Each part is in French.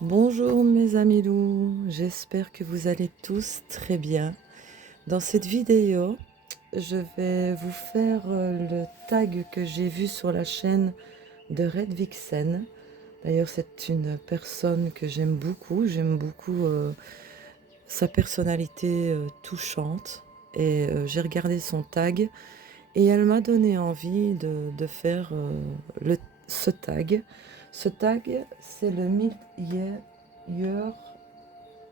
Bonjour mes amis loups, j'espère que vous allez tous très bien. Dans cette vidéo, je vais vous faire le tag que j'ai vu sur la chaîne de Red Vixen. D'ailleurs, c'est une personne que j'aime beaucoup sa personnalité touchante. Et j'ai regardé son tag et elle m'a donné envie de faire ce tag. Ce tag, c'est le Mid-Year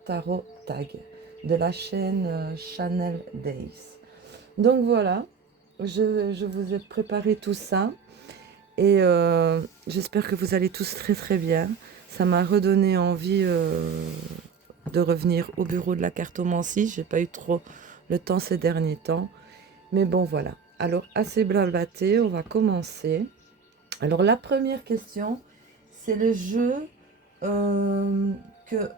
Tarot Tag de la chaîne Channel Days. Donc voilà, je vous ai préparé tout ça et j'espère que vous allez tous très très bien. Ça m'a redonné envie de revenir au bureau de la cartomancie. J'ai pas eu trop le temps ces derniers temps. Mais bon, voilà. Alors, assez blablaté, on va commencer. Alors, la première question, c'est le jeu que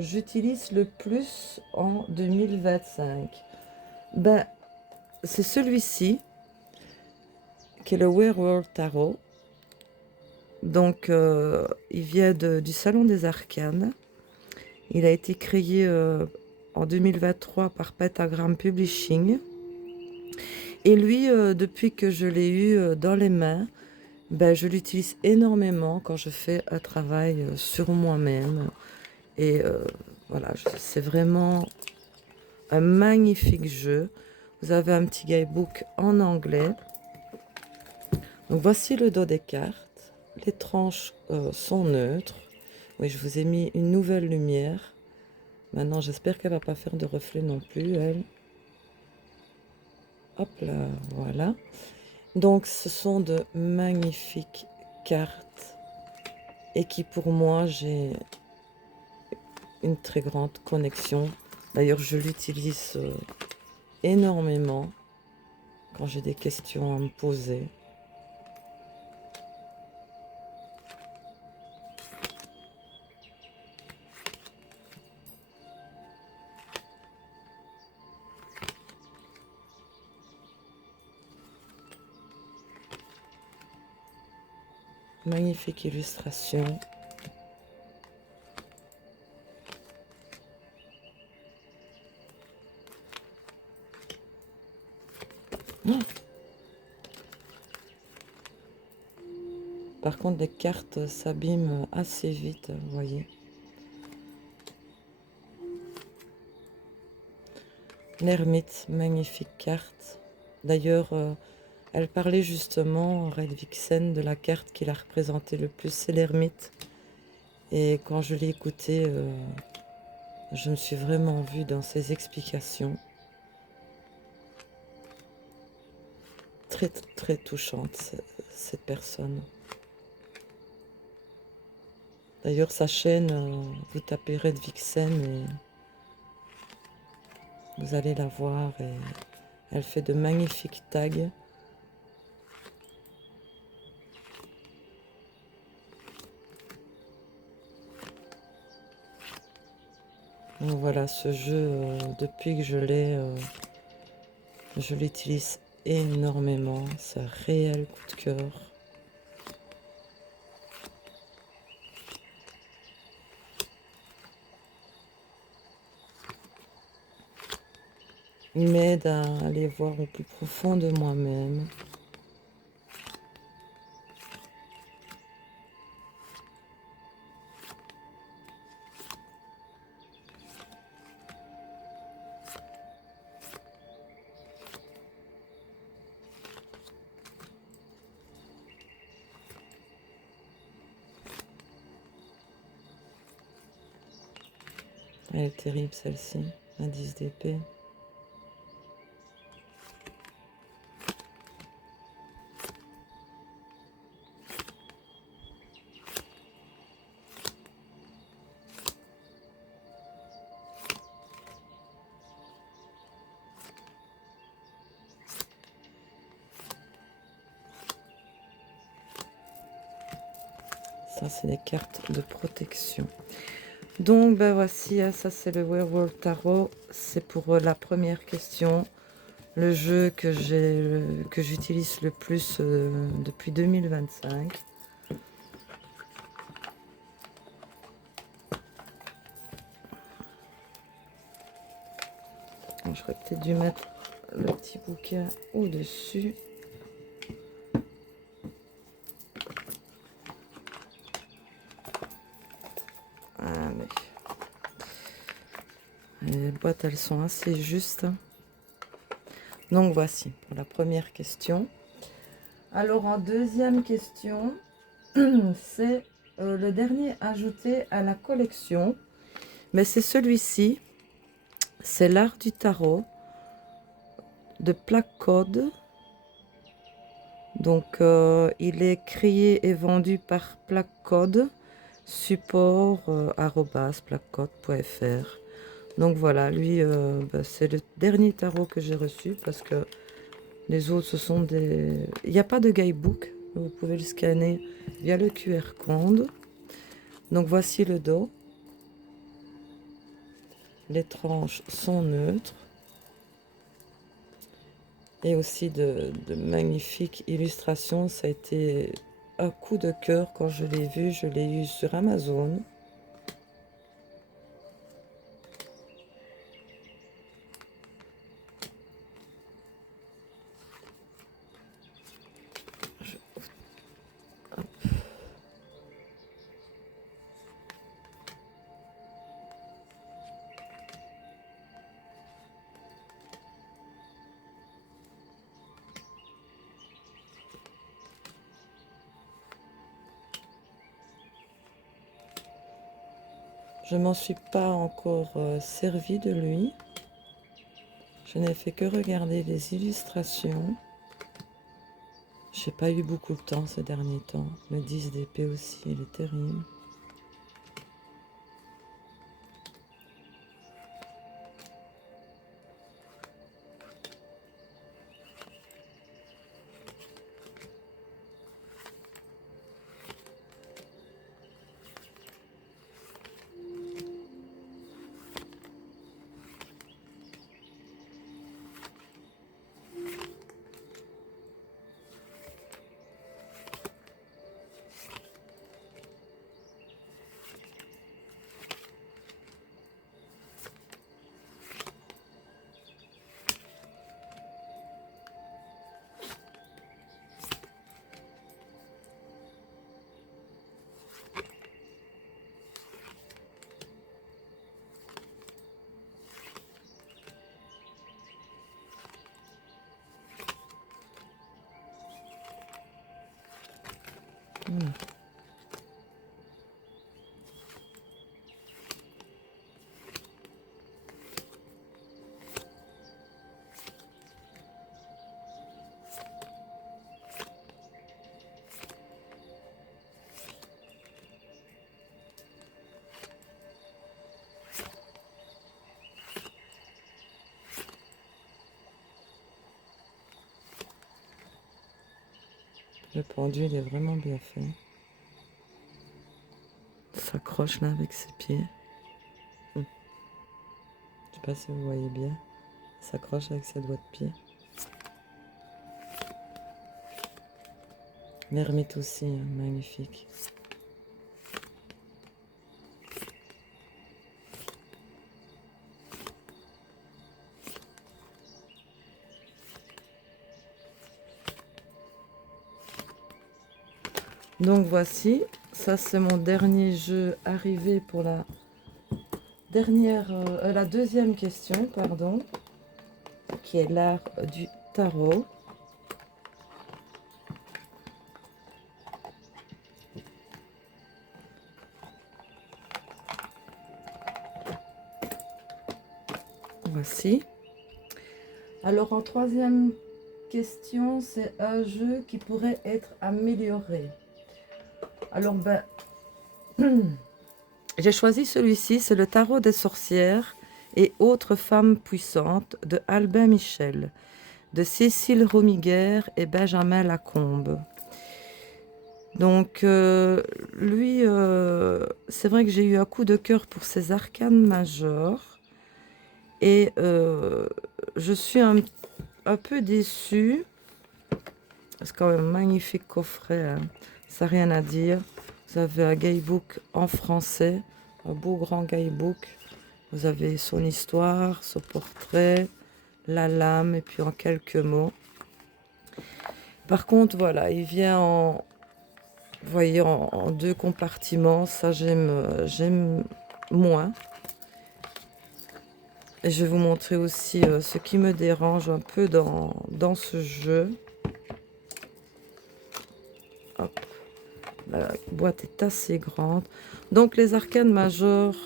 j'utilise le plus en 2025. Ben, c'est celui-ci, qui est le Werewolf Tarot. Donc, il vient du Salon des Arcanes. Il a été créé en 2023 par Pentagram Publishing. Et lui, depuis que je l'ai eu dans les mains, ben, je l'utilise énormément quand je fais un travail sur moi-même. Et voilà, c'est vraiment un magnifique jeu. Vous avez un petit guidebook en anglais. Donc voici le dos des cartes. Les tranches sont neutres. Oui, je vous ai mis une nouvelle lumière. Maintenant, j'espère qu'elle ne va pas faire de reflet non plus, elle. Hop là, voilà. Donc, ce sont de magnifiques cartes et qui, pour moi, j'ai une très grande connexion. D'ailleurs, je l'utilise énormément quand j'ai des questions à me poser. Magnifique illustration. Oh. Par contre, les cartes s'abîment assez vite, vous voyez. L'ermite, magnifique carte. D'ailleurs, elle parlait justement, Red Vixen, de la carte qui l'a représentée le plus, c'est l'ermite. Et quand je l'ai écoutée, je me suis vraiment vue dans ses explications. Très, très touchante, cette personne. D'ailleurs, sa chaîne, vous tapez Red Vixen et vous allez la voir. Et elle fait de magnifiques tags. Donc voilà, ce jeu, depuis que je l'utilise énormément. C'est un réel coup de cœur. Il m'aide à aller voir au plus profond de moi-même. Elle est terrible celle-ci, un 10 d'épée. Ça, c'est des cartes de protection. Donc, ben voici, ça c'est le Werewolf Tarot. C'est pour la première question. Le jeu que j'utilise le plus depuis 2025. j'aurais peut-être dû mettre le petit bouquin au-dessus. Ah, mais... Les boîtes, elles sont assez justes. Donc voici pour la première question. Alors en deuxième question, c'est le dernier ajouté à la collection. Mais c'est celui-ci. C'est l'art du tarot de Plaque Code. Donc il est créé et vendu par Plaque Code, support @plaquecode.fr. Donc voilà, lui, c'est le dernier tarot que j'ai reçu parce que les autres, ce sont des... Il n'y a pas de guidebook, vous pouvez le scanner via le QR code. Donc voici le dos. Les tranches sont neutres. Et aussi de magnifiques illustrations. Ça a été un coup de cœur quand je l'ai vu. Je l'ai eu sur Amazon. Je m'en suis pas encore servi de lui. Je n'ai fait que regarder les illustrations. J'ai pas eu beaucoup de temps ces derniers temps. Le 10 d'épée aussi, il est terrible. Voilà. Le pendule est vraiment bien fait. Il s'accroche là avec ses pieds. Je sais pas si vous voyez bien. Il s'accroche avec ses doigts de pied. L'ermite aussi, hein, magnifique. Donc voici, ça c'est mon dernier jeu arrivé pour la deuxième question, pardon, qui est l'art du tarot. Voici. Alors en troisième question, c'est un jeu qui pourrait être amélioré. Alors ben, j'ai choisi celui-ci, c'est le tarot des sorcières et autres femmes puissantes de Albin Michel, de Cécile Romiguer et Benjamin Lacombe. Donc lui, c'est vrai que j'ai eu un coup de cœur pour ses arcanes majeures et je suis un peu déçue. C'est quand même un magnifique coffret, hein. Ça n'a rien à dire. Vous avez un guidebook en français, un beau grand guidebook. Vous avez son histoire, son portrait, la lame et puis en quelques mots. Par contre, voilà, il vient en, vous voyez, en deux compartiments. Ça, j'aime moins. Et je vais vous montrer aussi ce qui me dérange un peu dans ce jeu. Hop, la boîte est assez grande. Donc, les arcanes majeures,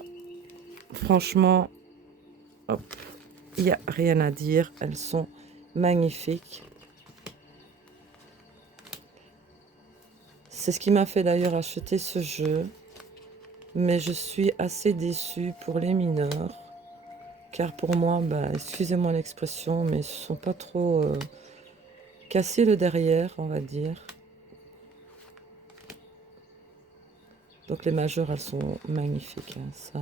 franchement, hop, il n'y a rien à dire. Elles sont magnifiques. C'est ce qui m'a fait d'ailleurs acheter ce jeu. Mais je suis assez déçue pour les mineurs. Car pour moi, bah, excusez-moi l'expression, mais ils ne sont pas trop cassés le derrière, on va dire. Donc les majeures, elles sont magnifiques. Hein, ça...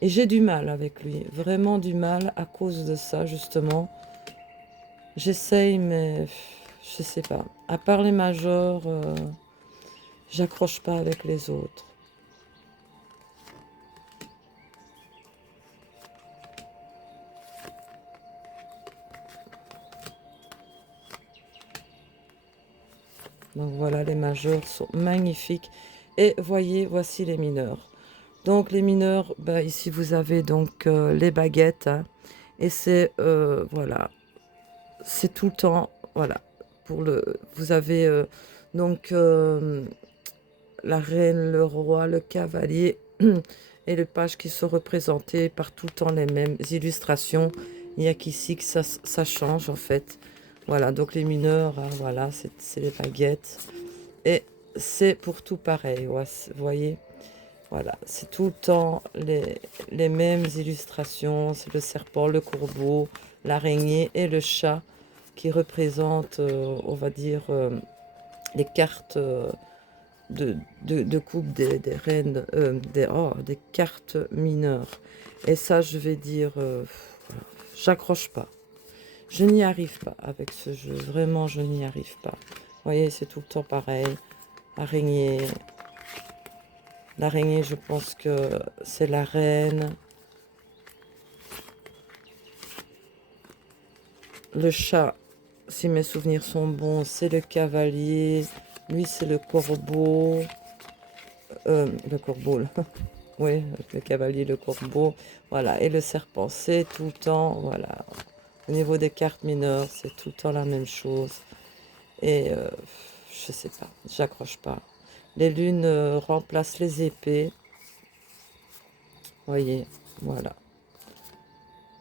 Et j'ai du mal avec lui, vraiment du mal à cause de ça, justement. J'essaye, mais je sais pas. À part les majors, j'accroche pas avec les autres. Donc voilà, les majeurs sont magnifiques. Et voyez, voici les mineurs. Donc les mineurs, bah, ici vous avez donc les baguettes. Hein, et c'est, voilà, c'est tout le temps, voilà. Pour le, vous avez donc la reine, le roi, le cavalier et le page qui sont représentés par tout le temps les mêmes illustrations. Il n'y a qu'ici que ça change en fait. Voilà, donc les mineurs, hein, voilà, c'est les baguettes. Et c'est pour tout pareil, ouais, vous voyez. Voilà, c'est tout le temps les mêmes illustrations. C'est le serpent, le corbeau, l'araignée et le chat qui représentent, on va dire, les cartes de coupe des reines, des cartes mineures. Et ça, je vais dire, voilà, j'accroche pas. Je n'y arrive pas avec ce jeu. Vraiment, je n'y arrive pas. Vous voyez, c'est tout le temps pareil. Araignée. L'araignée, je pense que c'est la reine. Le chat, si mes souvenirs sont bons, c'est le cavalier. Lui, c'est le corbeau. Le corbeau, là. Oui, le cavalier, le corbeau. Voilà, et le serpent, c'est tout le temps, voilà. Au niveau des cartes mineures, c'est tout le temps la même chose. Et je sais pas, j'accroche pas. Les lunes remplacent les épées. Voyez, voilà.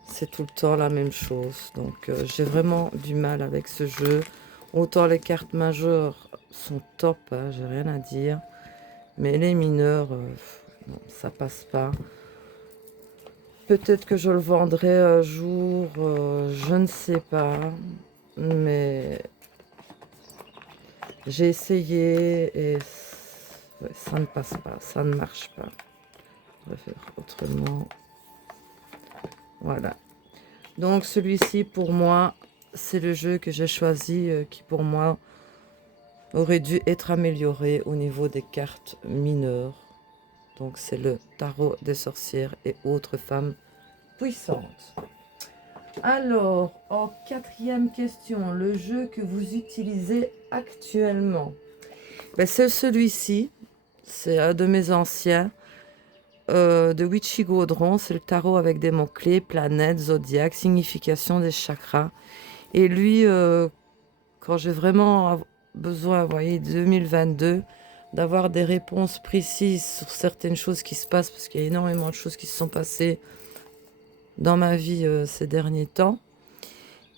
C'est tout le temps la même chose. Donc j'ai vraiment du mal avec ce jeu. Autant les cartes majeures sont top, hein, j'ai rien à dire. Mais les mineurs, non, ça passe pas. Peut-être que je le vendrai un jour, je ne sais pas. Mais j'ai essayé et ouais, ça ne passe pas, ça ne marche pas. On va faire autrement. Voilà. Donc celui-ci, pour moi, c'est le jeu que j'ai choisi qui, pour moi, aurait dû être amélioré au niveau des cartes mineures. Donc c'est le tarot des sorcières et autres femmes puissantes. Alors, en quatrième question, le jeu que vous utilisez actuellement. Ben, c'est celui-ci. C'est un de mes anciens. De Wichigo Odron. C'est le tarot avec des mots-clés, planètes, zodiaque, signification des chakras. Et lui, quand j'ai vraiment besoin, vous voyez, 2022, d'avoir des réponses précises sur certaines choses qui se passent, parce qu'il y a énormément de choses qui se sont passées dans ma vie ces derniers temps.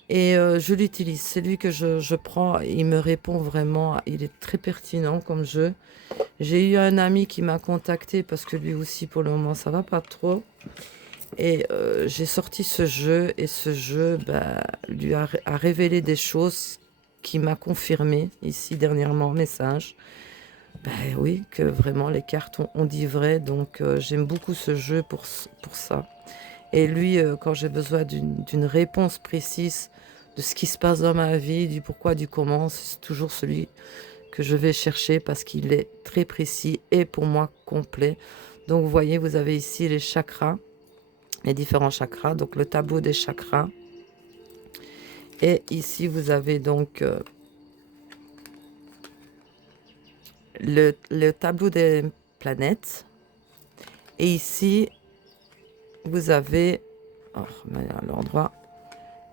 Et je l'utilise, c'est lui que je prends, il me répond vraiment, il est très pertinent comme jeu. J'ai eu un ami qui m'a contacté parce que lui aussi pour le moment ça va pas trop. Et j'ai sorti ce jeu et ce jeu bah, lui a révélé des choses qui m'a confirmé ici dernièrement en message. Ben oui, que vraiment les cartes ont dit vrai, donc j'aime beaucoup ce jeu pour ça. Et lui, quand j'ai besoin d'une réponse précise de ce qui se passe dans ma vie, du pourquoi, du comment, c'est toujours celui que je vais chercher parce qu'il est très précis et pour moi complet. Donc vous voyez, vous avez ici les chakras. les différents chakras, donc le tableau des chakras. Et ici, vous avez donc le tableau des planètes. Et ici, vous avez, oh, à l'endroit,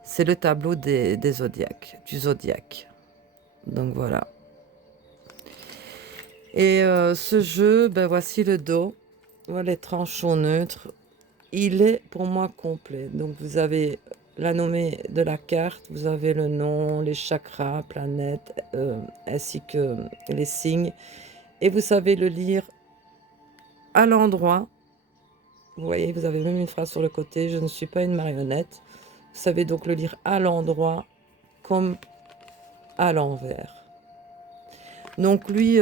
c'est le tableau des zodiaques, du zodiaque. Donc voilà. Et ce jeu, ben voici le dos. Voilà les tranchons neutres. Il est pour moi complet. Donc vous avez la nommée de la carte, vous avez le nom, les chakras, planètes, ainsi que les signes. Et vous savez le lire à l'endroit. Vous voyez, vous avez même une phrase sur le côté, je ne suis pas une marionnette. Vous savez donc le lire à l'endroit comme à l'envers. Donc lui,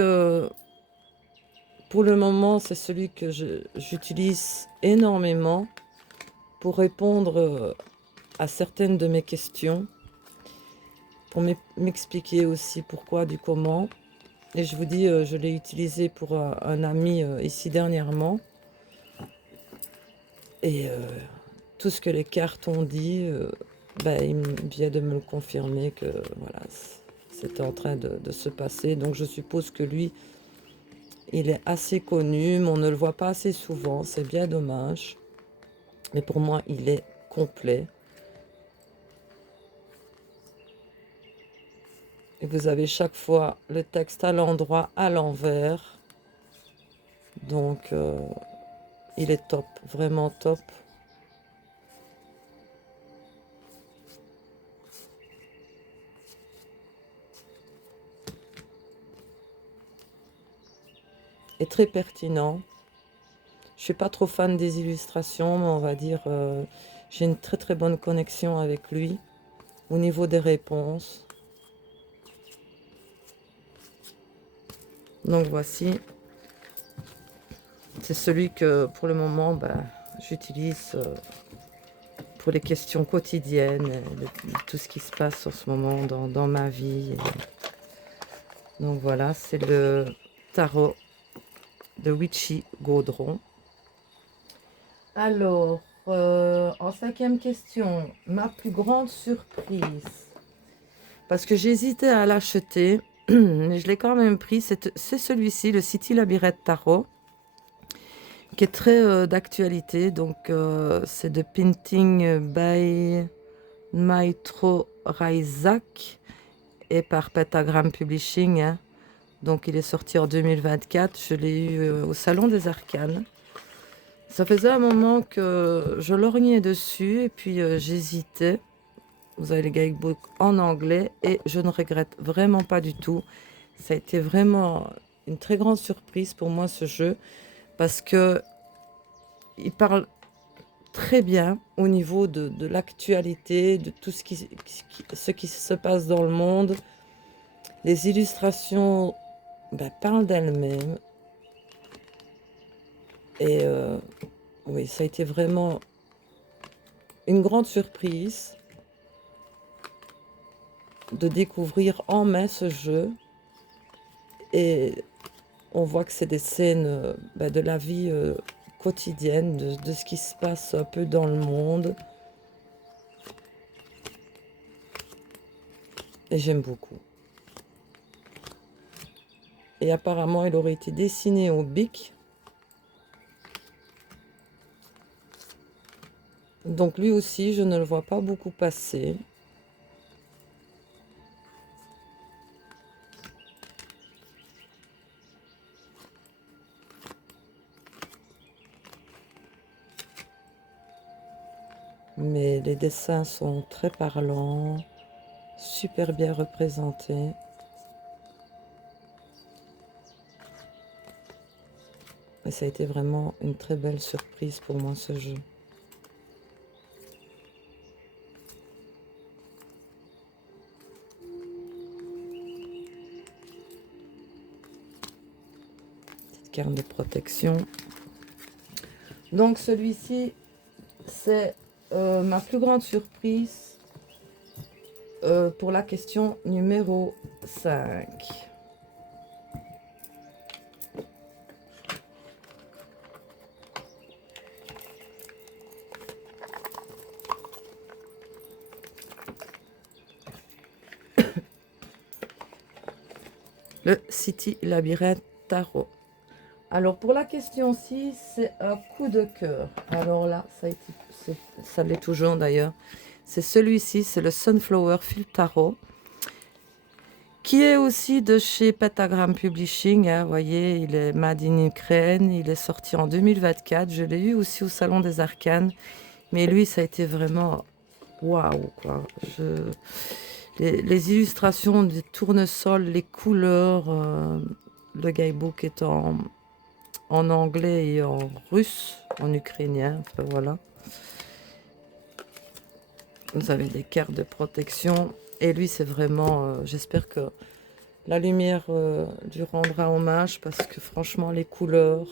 pour le moment, c'est celui que j'utilise énormément pour répondre à certaines de mes questions, pour m'expliquer aussi pourquoi, du comment. Et je vous dis, je l'ai utilisé pour un ami ici dernièrement. Et tout ce que les cartes ont dit, ben, il vient de me le confirmer que voilà, c'était en train de se passer. Donc je suppose que lui, il est assez connu, mais on ne le voit pas assez souvent. C'est bien dommage. Mais pour moi, il est complet. Et vous avez chaque fois le texte à l'endroit, à l'envers. Donc, il est top, vraiment top. Et très pertinent. Je suis pas trop fan des illustrations, mais on va dire, j'ai une très très bonne connexion avec lui au niveau des réponses. Donc voici, c'est celui que pour le moment, ben, j'utilise pour les questions quotidiennes, tout ce qui se passe en ce moment dans ma vie. Donc voilà, c'est le tarot de Witchy Gaudron. Alors, en cinquième question, ma plus grande surprise. Parce que j'hésitais à l'acheter, mais je l'ai quand même pris. C'est celui-ci, le City Labyrinth Tarot, qui est très d'actualité. Donc, c'est de Painting by Maitro Raisak et par Pentagram Publishing. Hein. Donc, il est sorti en 2024. Je l'ai eu au Salon des Arcanes. Ça faisait un moment que je lorgnais dessus et puis j'hésitais. Vous avez les guidebooks en anglais et je ne regrette vraiment pas du tout. Ça a été vraiment une très grande surprise pour moi ce jeu parce que il parle très bien au niveau de l'actualité, de tout ce qui se passe dans le monde. Les illustrations ben, parlent d'elles-mêmes. Et oui, ça a été vraiment une grande surprise de découvrir en main ce jeu. Et on voit que c'est des scènes ben, de la vie quotidienne, de ce qui se passe un peu dans le monde. Et j'aime beaucoup. Et apparemment, il aurait été dessiné au bic. Donc lui aussi, je ne le vois pas beaucoup passer. Mais les dessins sont très parlants, super bien représentés. Et ça a été vraiment une très belle surprise pour moi, ce jeu. Petite carte de protection. Donc celui-ci, c'est ma plus grande surprise pour la question numéro 5. le City Labyrinthe Tarot. Alors, pour la question 6, c'est un coup de cœur. Alors là, ça l'est toujours d'ailleurs. C'est celui-ci, c'est le Sunflower Field Tarot, qui est aussi de chez Pentagram Publishing. Hein, vous voyez, il est made in Ukraine, il est sorti en 2024. Je l'ai eu aussi au Salon des Arcanes. Mais lui, ça a été vraiment waouh, quoi. Les illustrations des tournesols, les couleurs, le guidebook est en anglais et en russe, en ukrainien, enfin voilà. Vous avez des cartes de protection. Et lui, c'est vraiment... j'espère que la lumière lui rendra hommage parce que franchement, les couleurs,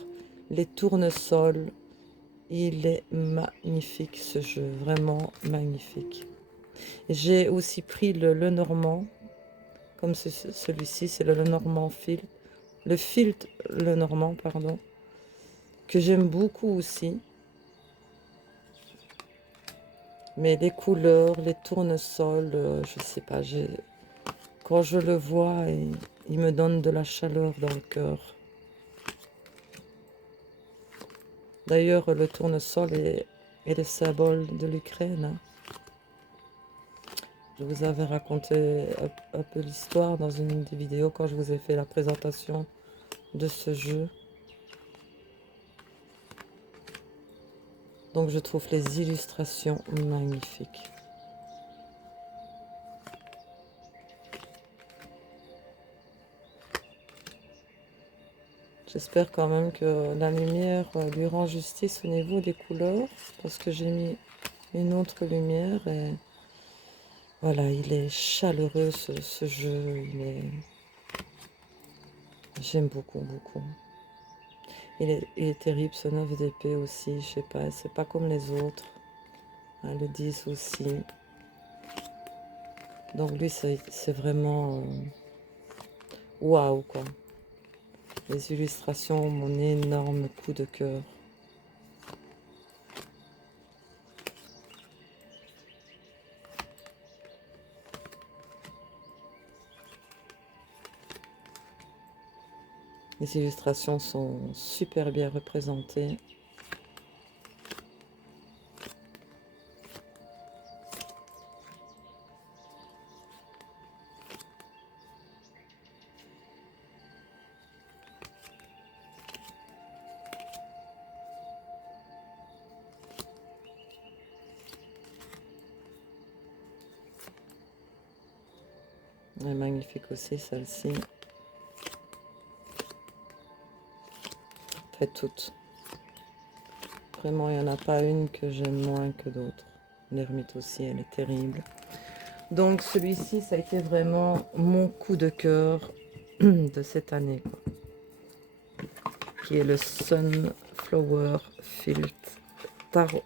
les tournesols, il est magnifique ce jeu, vraiment magnifique. J'ai aussi pris le Lenormand, comme celui-ci, c'est le Lenormand Field, le Field Lenormand, pardon, que j'aime beaucoup aussi. Mais les couleurs, les tournesols, je sais pas, quand je le vois, il me donne de la chaleur dans le cœur. D'ailleurs, le tournesol est le symbole de l'Ukraine. Hein. Je vous avais raconté un peu l'histoire dans une des vidéos quand je vous ai fait la présentation de ce jeu. Donc je trouve les illustrations magnifiques. J'espère quand même que la lumière lui rend justice au niveau des couleurs, parce que j'ai mis une autre lumière et voilà, il est chaleureux ce jeu, j'aime beaucoup, beaucoup. Il est terrible ce 9 d'épée aussi, je sais pas, c'est pas comme les autres. Hein, le 10 aussi. Donc lui, c'est vraiment waouh, quoi. Les illustrations, mon énorme coup de cœur. Les illustrations sont super bien représentées. Elle est magnifique aussi, celle-ci. Fait toutes. Vraiment, il n'y en a pas une que j'aime moins que d'autres. L'ermite aussi, elle est terrible. Donc celui-ci, ça a été vraiment mon coup de cœur de cette année, quoi. Qui est le Sunflower Field Tarot.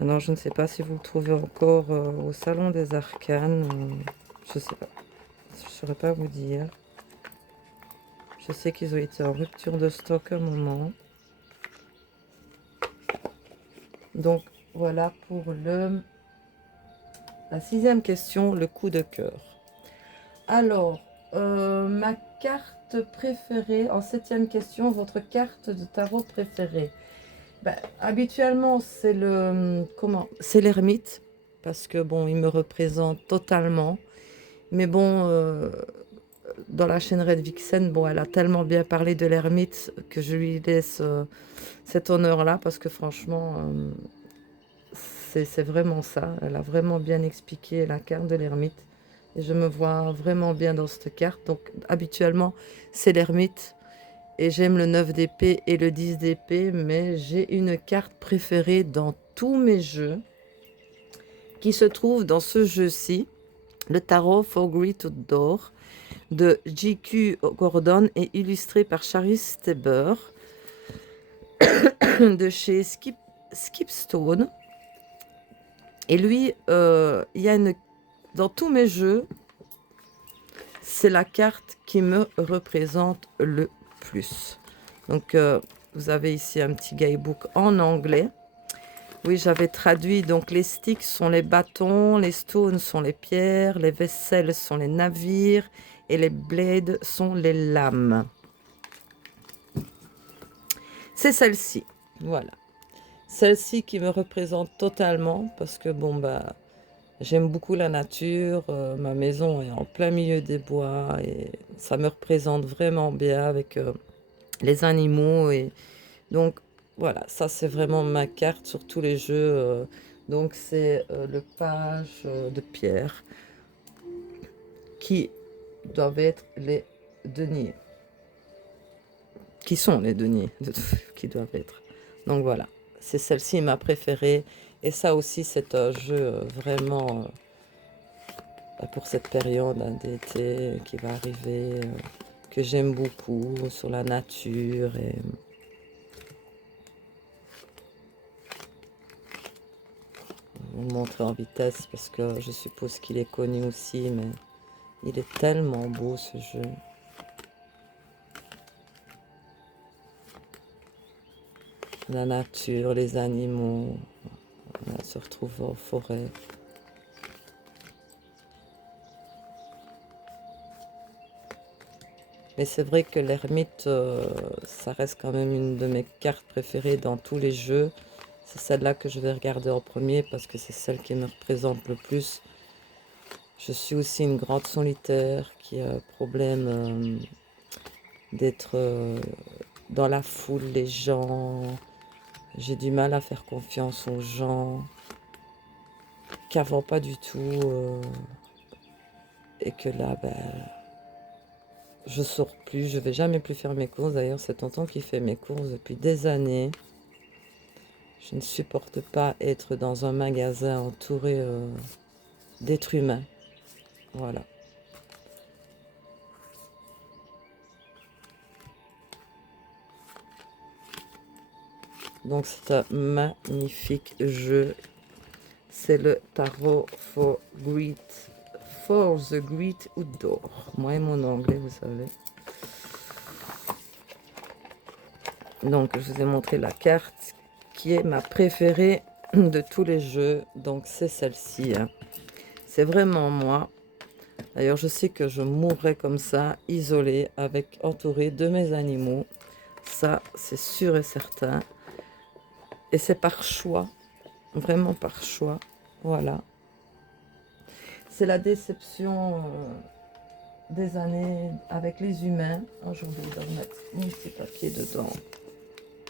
Alors, je ne sais pas si vous le trouvez encore au Salon des Arcanes. Je ne sais pas. Je ne saurais pas vous dire. Je sais qu'ils ont été en rupture de stock à un moment. Donc, voilà pour la 6e question, le coup de cœur. Alors, ma carte préférée, en 7e question, votre carte de tarot préférée. Ben, habituellement, c'est c'est l'ermite, parce que bon, il me représente totalement. Mais bon, dans la chaîne Red Vixen, bon, elle a tellement bien parlé de l'ermite que je lui laisse cet honneur-là, parce que franchement, c'est vraiment ça. Elle a vraiment bien expliqué la carte de l'ermite. Et je me vois vraiment bien dans cette carte. Donc, habituellement, c'est l'ermite. Et j'aime le 9 d'épée et le 10 d'épée, mais j'ai une carte préférée dans tous mes jeux, qui se trouve dans ce jeu-ci, le Tarot for Great Outdoor, de J.Q. Gordon et illustré par Charis Steber, de chez Skipstone. Et lui, il y a dans tous mes jeux, c'est la carte qui me représente le plus. Donc, vous avez ici un petit guidebook en anglais Oui, j'avais traduit, donc les sticks sont les bâtons, les stones sont les pierres, les vaisselles sont les navires et les blades sont les lames. C'est celle-ci, voilà. Celle-ci qui me représente totalement parce que bon bah j'aime beaucoup la nature, ma maison est en plein milieu des bois et ça me représente vraiment bien avec les animaux et donc voilà, ça c'est vraiment ma carte sur tous les jeux. Donc c'est le page de pierre qui doivent être les deniers, qui sont les deniers qui doivent être. Donc voilà, c'est celle-ci ma préférée et ça aussi c'est un jeu vraiment pour cette période hein, d'été qui va arriver, que j'aime beaucoup sur la nature et vous le montrer en vitesse parce que je suppose qu'il est connu aussi, mais il est tellement beau ce jeu. La nature, les animaux, on se retrouve en forêt. Mais c'est vrai que l'ermite, ça reste quand même une de mes cartes préférées dans tous les jeux. C'est celle-là que je vais regarder en premier parce que c'est celle qui me représente le plus. Je suis aussi une grande solitaire qui a le problème d'être dans la foule, les gens. J'ai du mal à faire confiance aux gens qu'avant pas du tout. Et que là, ben, je sors plus, je vais jamais plus faire mes courses. D'ailleurs, c'est tonton qui fait mes courses depuis des années. Je ne supporte pas être dans un magasin entouré d'êtres humains. Voilà. Donc c'est un magnifique jeu. C'est le Tarot for the Great Outdoor. Moi et mon anglais, vous savez. Donc je vous ai montré la carte qui est ma préférée de tous les jeux. Donc c'est celle-ci. Hein. C'est vraiment moi. D'ailleurs, je sais que je mourrai comme ça, isolée, entourée de mes animaux. Ça, c'est sûr et certain. Et c'est par choix, vraiment par choix. Voilà. C'est la déception des années avec les humains. Aujourd'hui, je vais mettre mon petit papier dedans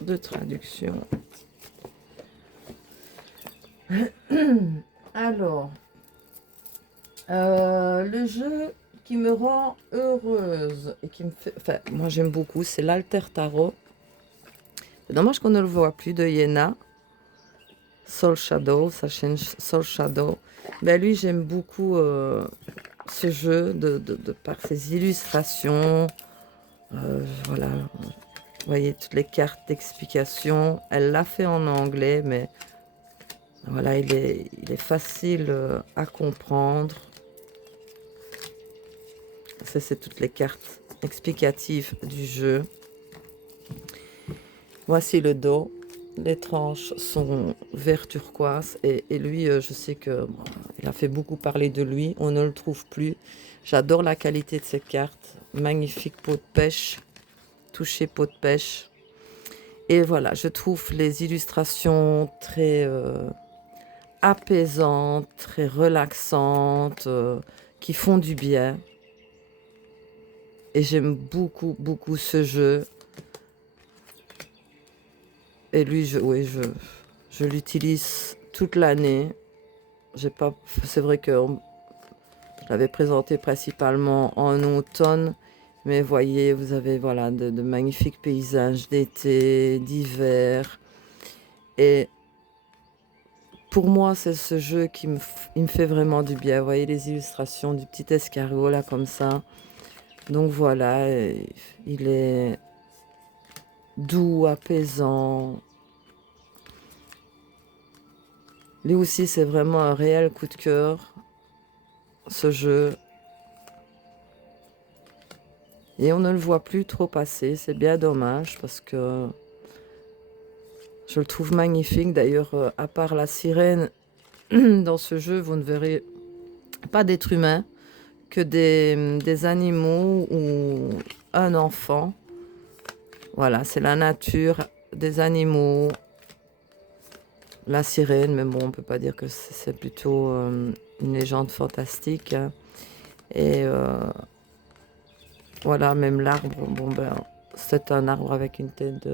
de traduction. Alors, le jeu qui me rend heureuse et qui me fait... Enfin, moi j'aime beaucoup, c'est l'Alter Tarot. C'est dommage qu'on ne le voit plus de Yéna. Soul Shadow, sa chaîne Soul Shadow. Ben lui, j'aime beaucoup ce jeu par ses illustrations. Voilà, vous voyez toutes les cartes d'explication. Elle l'a fait en anglais, mais voilà, il est facile à comprendre. Ça, c'est toutes les cartes explicatives du jeu. Voici le dos. Les tranches sont vert turquoise. Et lui, je sais que bon, il a fait beaucoup parler de lui. On ne le trouve plus. J'adore la qualité de ces cartes. Magnifique peau de pêche. Touché peau de pêche. Et voilà, je trouve les illustrations très apaisantes, très relaxantes, qui font du bien. Et j'aime beaucoup, beaucoup ce jeu. Et lui, je l'utilise toute l'année. C'est vrai que je l'avais présenté principalement en automne. Mais voyez, vous avez voilà, de magnifiques paysages d'été, d'hiver. Et pour moi, c'est ce jeu il me fait vraiment du bien. Vous voyez les illustrations du petit escargot là comme ça. Donc voilà, il est doux, apaisant. Lui aussi, c'est vraiment un réel coup de cœur, ce jeu. Et on ne le voit plus trop passer. C'est bien dommage parce que Je le trouve magnifique. D'ailleurs, à part la sirène, dans ce jeu, vous ne verrez pas d'être humain, que des animaux ou un enfant. Voilà, c'est la nature, des animaux, la sirène, mais bon, on peut pas dire que c'est plutôt une légende fantastique, hein. Et voilà, même l'arbre, bon ben, c'est un arbre avec une tête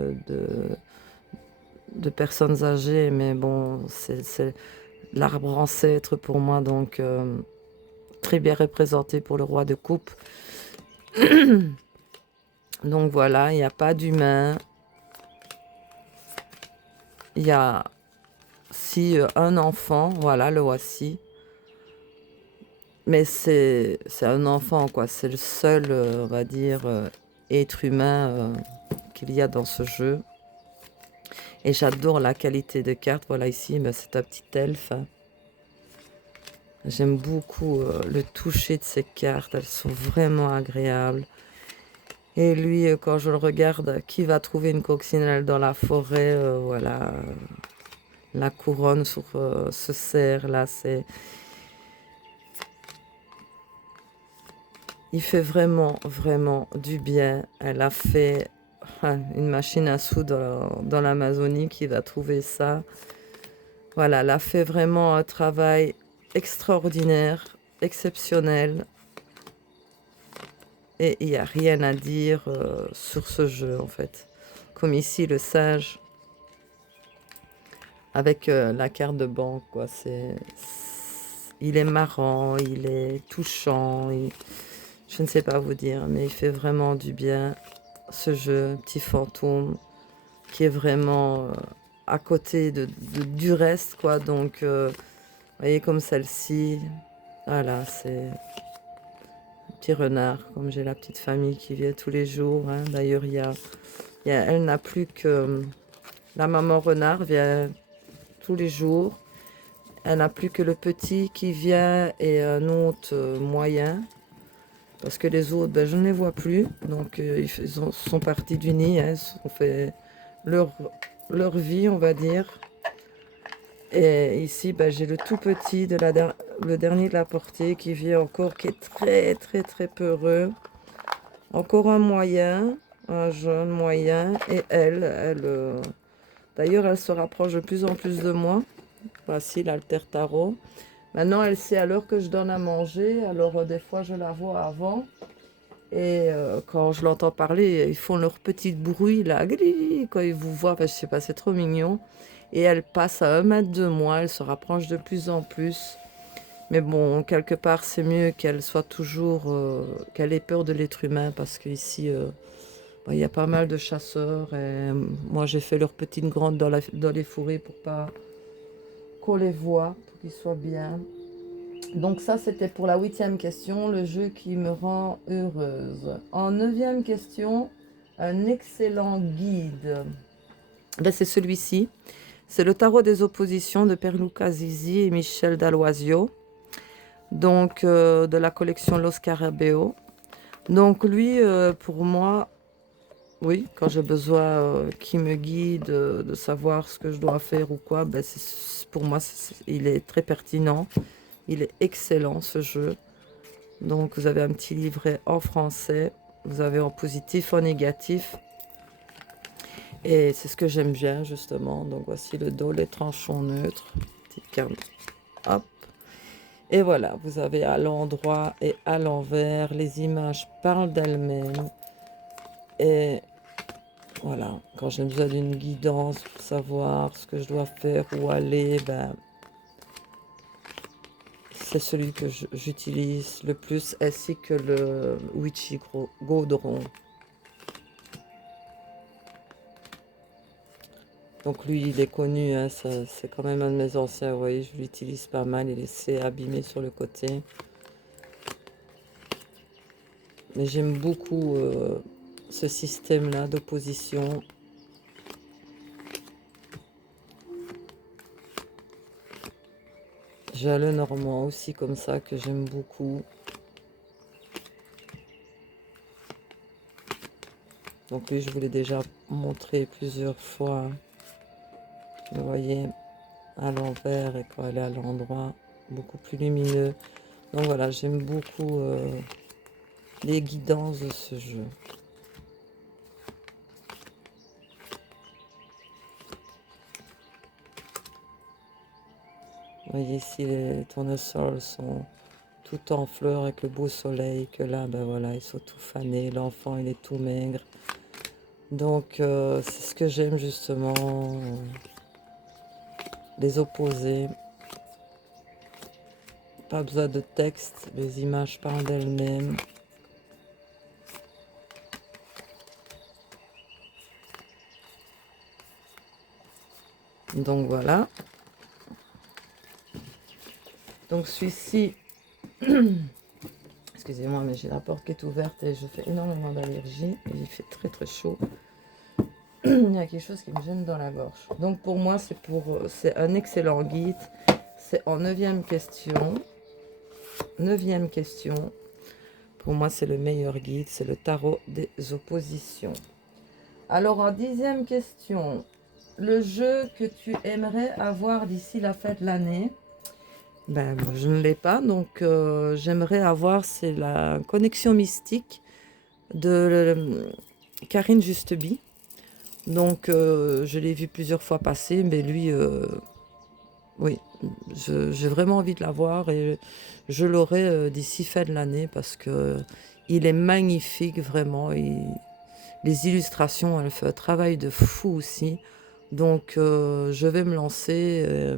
de personnes âgées, mais bon, c'est l'arbre ancêtre pour moi, donc très bien représenté pour le roi de coupe. Donc voilà, il n'y a pas d'humain. Il y a si un enfant, voilà, le voici. Mais c'est un enfant, quoi. C'est le seul, on va dire, être humain qu'il y a dans ce jeu. Et j'adore la qualité de carte. Voilà, ici, ben, c'est un petit elfe, hein. J'aime beaucoup le toucher de ces cartes. Elles sont vraiment agréables. Et lui, quand je le regarde, qui va trouver une coccinelle dans la forêt, voilà, la couronne sur ce cerf, là, c'est... Il fait vraiment, vraiment du bien. Elle a fait une machine à sous dans l'Amazonie qui va trouver ça. Voilà, elle a fait vraiment un travail extraordinaire, exceptionnel. Et il n'y a rien à dire sur ce jeu, en fait. Comme ici, le sage, avec la carte de banque, quoi. Il est marrant, il est touchant. Je ne sais pas vous dire, mais il fait vraiment du bien, ce jeu, petit fantôme, qui est vraiment à côté du reste, quoi. Donc, vous voyez, comme celle-ci, voilà, c'est un petit renard, comme j'ai la petite famille qui vient tous les jours, hein. D'ailleurs, elle n'a plus que... La maman renard vient tous les jours. Elle n'a plus que le petit qui vient et un autre moyen. Parce que les autres, ben, je ne les vois plus. Donc, ils sont partis du nid, hein. Ils ont fait leur vie, on va dire. Et ici, ben, j'ai le tout petit, le dernier de la portée qui vit encore, qui est très, très, très peureux. Encore un moyen, un jeune moyen. Et d'ailleurs, elle se rapproche de plus en plus de moi. Voici l'alter tarot. Maintenant, elle sait à l'heure que je donne à manger. Alors, des fois, je la vois avant. Et quand je l'entends parler, ils font leur petit bruit là, quand ils vous voient, ben, je sais pas, c'est trop mignon. Et elle passe à 1 mètre de moi, elle se rapproche de plus en plus. Mais bon, quelque part, c'est mieux qu'elle soit toujours, qu'elle ait peur de l'être humain, parce qu'ici, ben, il y a pas mal de chasseurs. Et moi, j'ai fait leur petite grotte dans les fourrés pour pas qu'on les voit, pour qu'ils soient bien. Donc ça, c'était pour la 8e question, le jeu qui me rend heureuse. En 9e question, un excellent guide. Ben, c'est celui-ci. C'est le tarot des oppositions de Pierluca Zizi et Michel Dalloisio. Donc, de la collection Los Scarabeo. Donc lui, pour moi, oui, quand j'ai besoin qu'il me guide, de savoir ce que je dois faire ou quoi, ben pour moi, il est très pertinent. Il est excellent, ce jeu. Donc, vous avez un petit livret en français. Vous avez en positif, en négatif. Et c'est ce que j'aime bien, justement. Donc, voici le dos, les tranchants neutres. Petite carte. Hop. Et voilà, vous avez à l'endroit et à l'envers. Les images parlent d'elles-mêmes. Et voilà, quand j'ai besoin d'une guidance pour savoir ce que je dois faire, où aller, ben, c'est celui que j'utilise le plus, ainsi que le Witchy Gaudron. Donc lui, il est connu, hein, c'est quand même un de mes anciens, vous voyez, je l'utilise pas mal, il est abîmé sur le côté. Mais j'aime beaucoup ce système-là d'opposition. J'ai le normand aussi comme ça que j'aime beaucoup. Donc lui, je vous l'ai déjà montré plusieurs fois. Vous voyez, à l'envers et quand elle est à l'endroit, beaucoup plus lumineux. Donc voilà, j'aime beaucoup les guidances de ce jeu. Vous voyez ici, les tournesols sont tout en fleurs avec le beau soleil, que là, ben voilà, ils sont tout fanés, l'enfant il est tout maigre. Donc c'est ce que j'aime justement, les opposés. Pas besoin de texte, les images parlent d'elles-mêmes. Donc voilà. Donc celui-ci, excusez-moi, mais j'ai la porte qui est ouverte et je fais énormément d'allergies et il fait très très chaud. Il y a quelque chose qui me gêne dans la gorge. Donc pour moi, c'est un excellent guide. C'est en 9e question. 9e question. Pour moi, c'est le meilleur guide. C'est le tarot des oppositions. Alors en 10e question, le jeu que tu aimerais avoir d'ici la fin de l'année. Ben, moi, je ne l'ai pas, donc j'aimerais avoir, c'est la connexion mystique de Karine Justeby. Donc je l'ai vu plusieurs fois passer, mais lui, oui, j'ai vraiment envie de l'avoir et je l'aurai d'ici fin de l'année parce que il est magnifique vraiment. Les illustrations, elle fait un travail de fou aussi. Donc je vais me lancer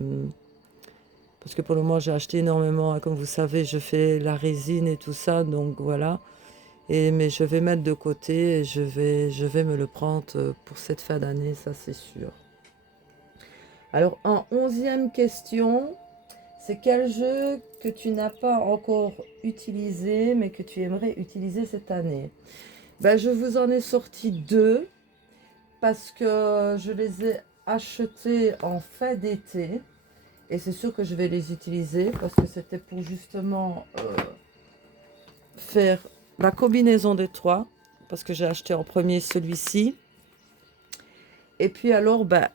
parce que pour le moment j'ai acheté énormément, hein, comme vous savez, je fais la résine et tout ça, donc voilà. Mais je vais mettre de côté et je vais me le prendre pour cette fin d'année, ça c'est sûr. Alors en 11e question, c'est quel jeu que tu n'as pas encore utilisé mais que tu aimerais utiliser cette année? Ben, je vous en ai sorti 2 parce que je les ai achetés en fin d'été. Et c'est sûr que je vais les utiliser parce que c'était pour justement faire la combinaison des 3. Parce que j'ai acheté en premier celui-ci. Et puis alors, ben,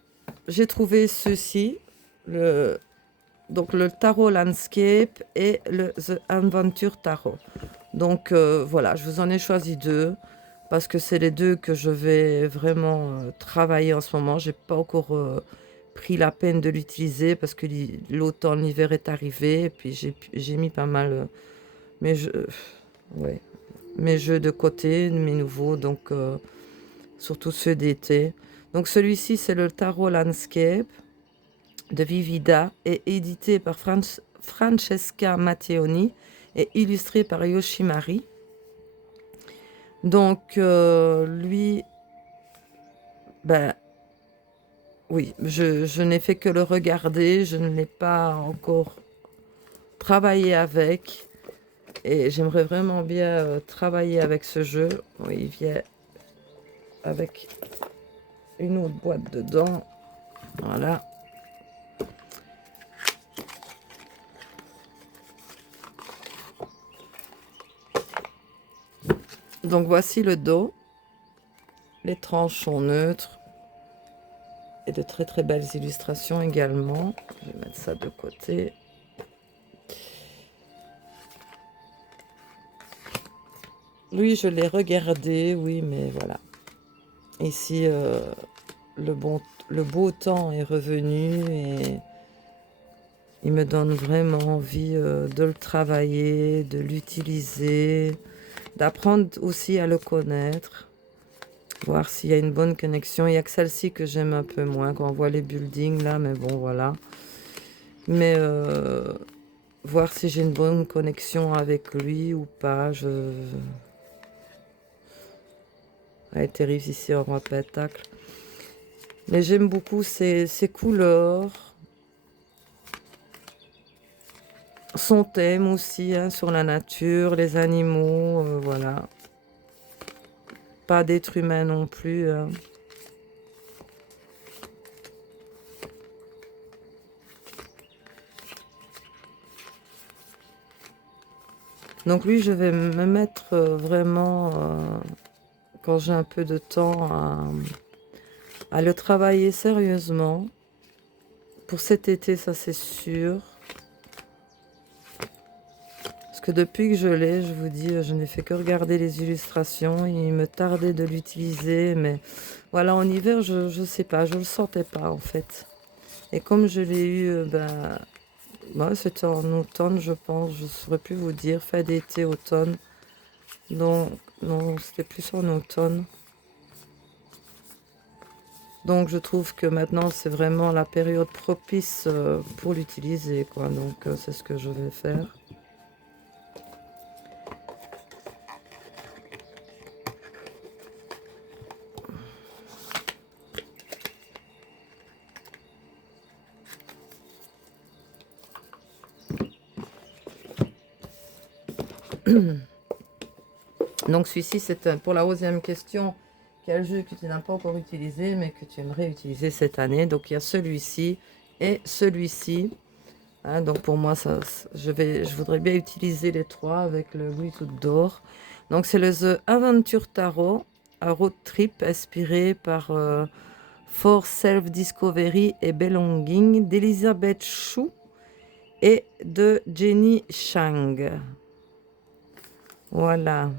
j'ai trouvé ceci. Donc le Tarot Landscape et le The Adventure Tarot. Donc voilà, je vous en ai choisi 2. Parce que c'est les 2 que je vais vraiment travailler en ce moment. J'ai pas encore pris la peine de l'utiliser parce que l'automne, l'hiver est arrivé. Et puis j'ai mis pas mal mes, jeux, ouais, mes jeux de côté, mes nouveaux, donc surtout ceux d'été. Donc celui-ci, c'est le Tarot Landscape de Vivida et édité par Francesca Matteoni et illustré par Yoshimari. Donc lui, ben oui, je n'ai fait que le regarder, je ne l'ai pas encore travaillé avec. Et j'aimerais vraiment bien travailler avec ce jeu. Oui, il vient avec une autre boîte dedans. Voilà. Donc voici le dos. Les tranches sont neutres. Et de très très belles illustrations également. Je vais mettre ça de côté. Lui, je l'ai regardé, oui, mais voilà. Ici, le beau temps est revenu et il me donne vraiment envie de le travailler, de l'utiliser, d'apprendre aussi à le connaître, voir s'il y a une bonne connexion. Il n'y a que celle-ci que j'aime un peu moins, quand on voit les buildings là, mais bon, voilà. Mais voir si j'ai une bonne connexion avec lui ou pas. Elle terrible ici en roi pentacle. Mais j'aime beaucoup ses couleurs. Son thème aussi, hein, sur la nature, les animaux, voilà. Pas d'être humain non plus. Hein. Donc lui, je vais me mettre vraiment, quand j'ai un peu de temps, à le travailler sérieusement. pour cet été, ça c'est sûr. Parce que depuis que je l'ai, je vous dis, je n'ai fait que regarder les illustrations. Il me tardait de l'utiliser, mais voilà, en hiver, je sais pas, je le sentais pas en fait. Et comme je l'ai eu, c'était en automne, je pense, je saurais plus vous dire, fin d'été, automne. Donc, non, c'était plus en automne. Donc, je trouve que maintenant, c'est vraiment la période propice pour l'utiliser, quoi. Donc, c'est ce que je vais faire. Donc, celui-ci, c'est pour la 11e question. Quel jeu que tu n'as pas encore utilisé, mais que tu aimerais utiliser cette année? Donc, il y a celui-ci et celui-ci. Hein, donc, pour moi, je voudrais bien utiliser les trois avec le Louis tout d'or. Donc, c'est le The Adventure Tarot, un road trip inspiré par For Self-Discovery et Belonging d'Elizabeth Chou et de Jenny Chang. Voilà.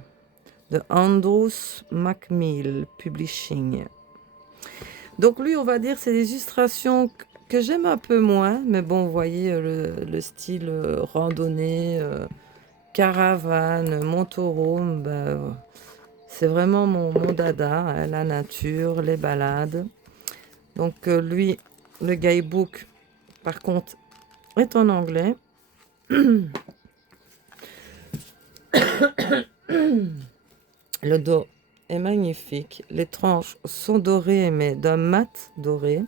De Andrews Macmill Publishing. Donc lui, on va dire, c'est des illustrations que j'aime un peu moins, mais bon, vous voyez le style randonnée, caravane, motorhome, c'est vraiment mon dada, hein, la nature, les balades. Donc lui, le guidebook, par contre, est en anglais. Le dos est magnifique. Les tranches sont dorées, mais d'un mat doré.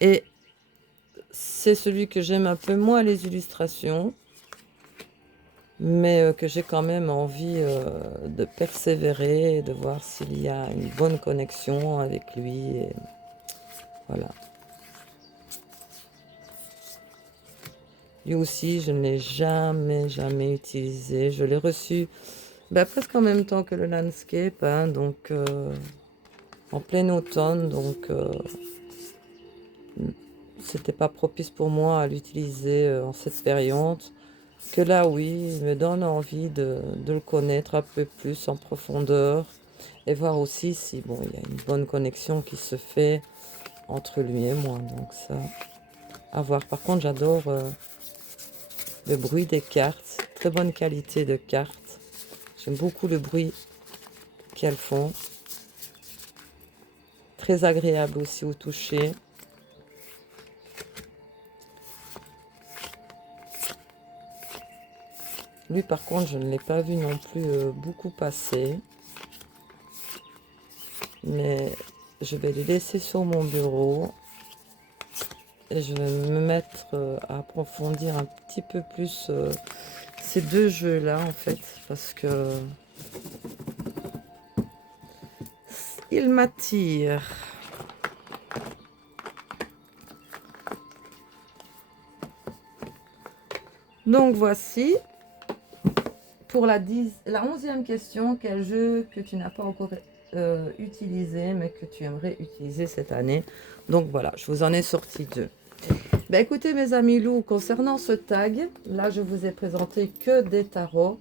Et c'est celui que j'aime un peu moins, les illustrations, mais que j'ai quand même envie de persévérer et de voir s'il y a une bonne connexion avec lui. Et voilà. Lui aussi, je ne l'ai jamais utilisé. Je l'ai reçu presque en même temps que le landscape, hein, donc en plein automne, donc c'était pas propice pour moi à l'utiliser en cette période. Que là, oui, il me donne envie de le connaître un peu plus en profondeur et voir aussi si, bon, il y a une bonne connexion qui se fait entre lui et moi. Donc ça, à voir. Par contre, j'adore le bruit des cartes. Très bonne qualité de cartes. J'aime beaucoup le bruit qu'elles font. Très agréable aussi au toucher. Lui, par contre, je ne l'ai pas vu non plus beaucoup passer. Mais je vais les laisser sur mon bureau. Et je vais me mettre à approfondir un petit peu plus ces deux jeux-là, en fait. Parce que ils m'attirent. Donc, voici. Pour la 11e question, quel jeu que tu n'as pas encore utilisé, mais que tu aimerais utiliser cette année? Donc voilà, je vous en ai sorti deux. Écoutez mes amis loups, concernant ce tag, là je vous ai présenté que des tarots.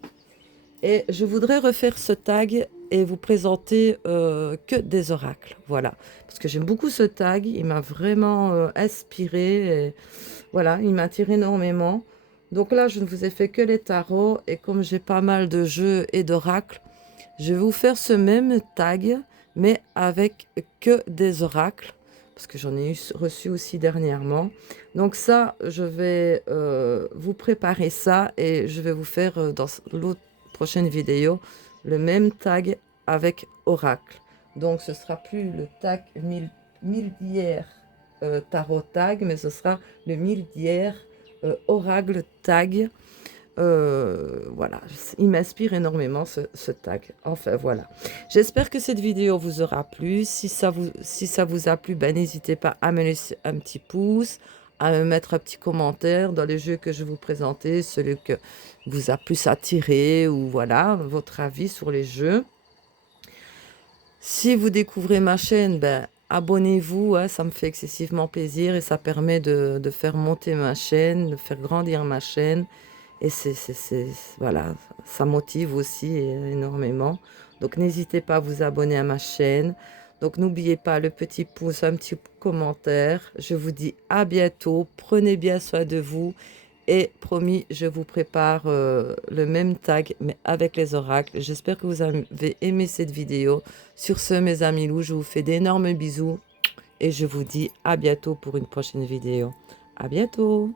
Et je voudrais refaire ce tag et vous présenter que des oracles. Voilà, parce que j'aime beaucoup ce tag, il m'a vraiment inspiré. Et voilà, il m'attire énormément. Donc là, je ne vous ai fait que les tarots, et comme j'ai pas mal de jeux et d'oracles, je vais vous faire ce même tag, mais avec que des oracles, parce que j'en ai reçu aussi dernièrement. Donc ça, je vais vous préparer ça, et je vais vous faire dans l'autre prochaine vidéo le même tag avec oracle. Donc ce sera plus le tag 1000 d'hier tarot tag, mais ce sera le 1000 d'hier oracle tag. Voilà, il m'inspire énormément ce tag. Enfin voilà, j'espère que cette vidéo vous aura plu. Si ça vous a plu, n'hésitez pas à me laisser un petit pouce, à me mettre un petit commentaire dans les jeux que je vous présentais, celui que vous a plus attiré, ou voilà, votre avis sur les jeux. Si vous découvrez ma chaîne, abonnez-vous, hein, ça me fait excessivement plaisir et ça permet de faire monter ma chaîne, de faire grandir ma chaîne. Et voilà, ça motive aussi énormément. Donc n'hésitez pas à vous abonner à ma chaîne. Donc n'oubliez pas le petit pouce, un petit commentaire. Je vous dis à bientôt. Prenez bien soin de vous. Et promis, je vous prépare le même tag, mais avec les oracles. J'espère que vous avez aimé cette vidéo. Sur ce, mes amis loups, je vous fais d'énormes bisous. Et je vous dis à bientôt pour une prochaine vidéo. À bientôt!